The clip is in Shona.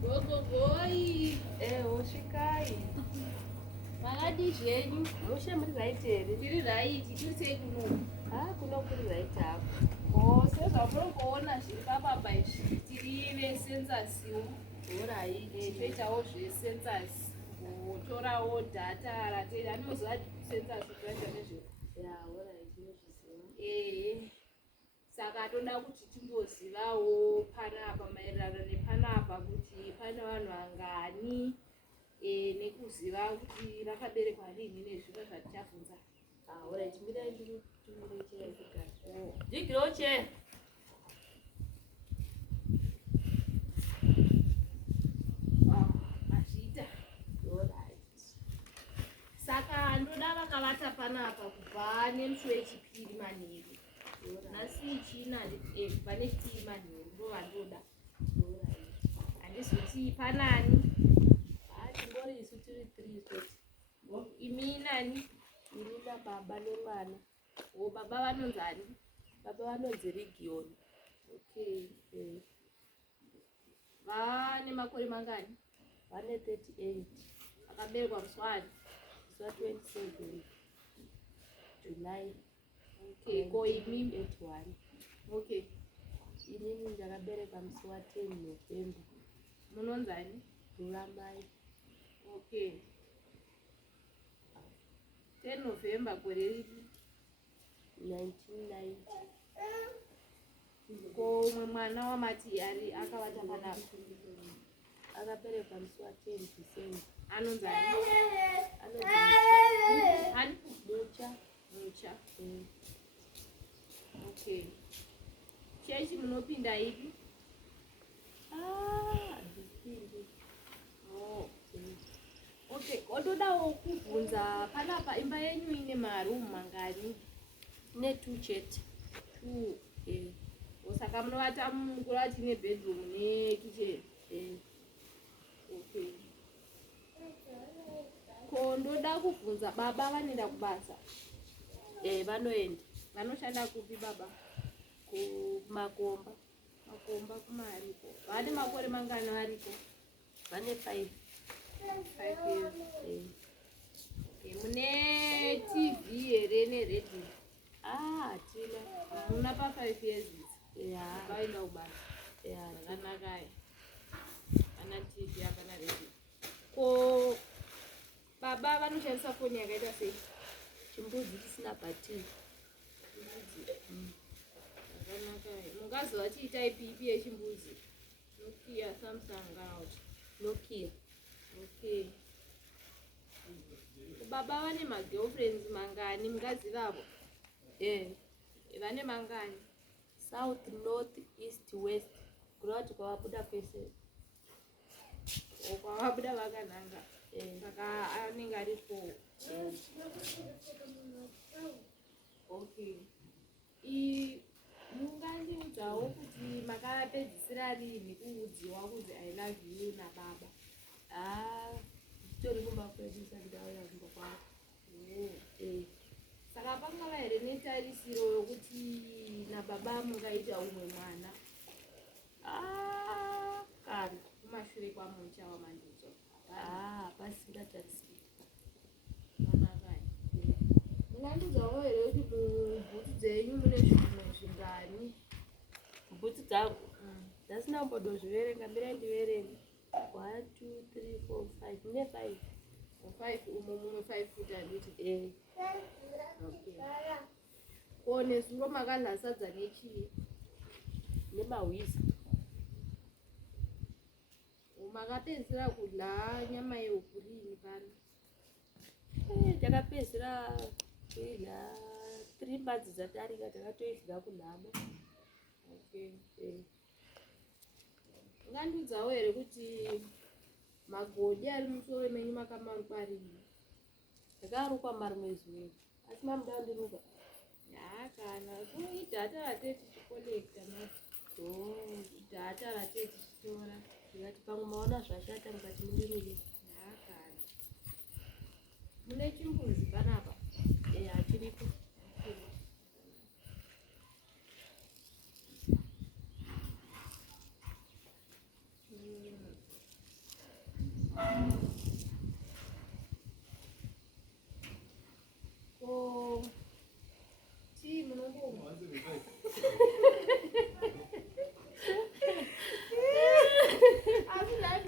Gogogoi. Osvikai. Makadi zvenyu. Mushe muri right here. Tiri right, tiri sei kuno. Kuno kuri right hapo. Sezvamunoona zviri papapa izvi tiri veCensus. Alright. Toitawo zveCensus. Kutorawo data ratiri anoziva census kuita nezve. Alright. Saka toda kuti timbozivawo panapa maererano nepanapa kuti pane vanhu vangani nekuziva kuti rakaberekwa rini nezvimwe zvatichabvunza. Alright, mirai ndiri tumire chekugara. Jigiro che. Azvita. Alright. Saka ndoda vakavata panapa kubva nemusi wechipiri manheru. Nhasi china pane chitiri manheru ndovandoda. Handizoti panani. Timbori isu tiri 3 kwete. Imi nani? Ini nababa nemwana. Baba vanonzani? Baba vanonzi Region. Okay. Vane makore mangani? Vane 38. Vakaberekwa musi wani? Musi wa27 July. Okay, ko imi 81. Okay. Inini ndakaberekwa musi wa10 November. Munonzani? Ruramai. Okay. 10 November gore ripi? 1990. Ko umwe mwana wamati ari akavata panapa? Akaberekwa musi wa10 December. Anonzani? Mucha. Okay. Chechi munopinda ipi? Ndipindi. Okay, otodawo kubvunza panapa imba yenyu ine marumu mangani? Ne 2 chete. 2. Saka munovata mukurati nebedroom nekitchen. Okay. Ko ndoda kubvunza baba vanoenda kubasa? Vanoenda. Vanoshanda kupi baba? Kumakomba. Makomba kumariko. Vane makore mangani variko? Vane 5. 5 years. Okay. Mune TV here neredio? Hatina. Muna pa 5 years. Vaenda kubasa. Zvakanaka. Pana TV hapana redio. Ko baba vanoshandisa foni yakaita sei? Chimbudzi chisina bhatiri. Zvakanaka. Mungazova chiita ipi yechimbudzi? Nokia, Samsung out. Nokia. Okay. Baba vane magirlfriends mangani mungazivavo? Vane mangani? South, North, East, West. Kurati kwavabuda kwese. Kwavabuda vakananga. Saka anenge aripo. Okay. Mungandiudzawo kuti makapedzisira rini kuudziwa kuzi I love you nababa? Tori kumba kwedu sandauya kumba kwavo. Saka pangava here netarisiro yokuti nababa mungaita umwe mwana? Kana kumashure kwamucha wamandidzo. Pasingatarisiri. Manakai. Mungandiudzawo here kuti mubhutsu dzenyu mune zvinhu zvingani? Bhutsu dzangu ndasina kumbodozviverenga, mirai ndiverenge. 1 2 3 4 5. Mune 5. 5 umo mumwe 5 futi handiti? Okay. Ko nezuro makadla sadza nechii? Nemahwiza. Makapedzisira kudla nyama yehuku rini pano? Takapedzisira kuidla 3 mbadzi dzatarika takatoidla kunhamo. Okay. Ngandiudzawo here kuti magodi ari musoro menyu makamarukwa rini? Ndakarukwa marimwe zuva. Asi mamuda ndiruka? Kana kuidhata ratete tichikolekta mati. Dhata ratete tichitora. Ndikati pamwe maona zvashata mukati mundiruke. Kana. Mune chimbuzi panapa? Hachiripo.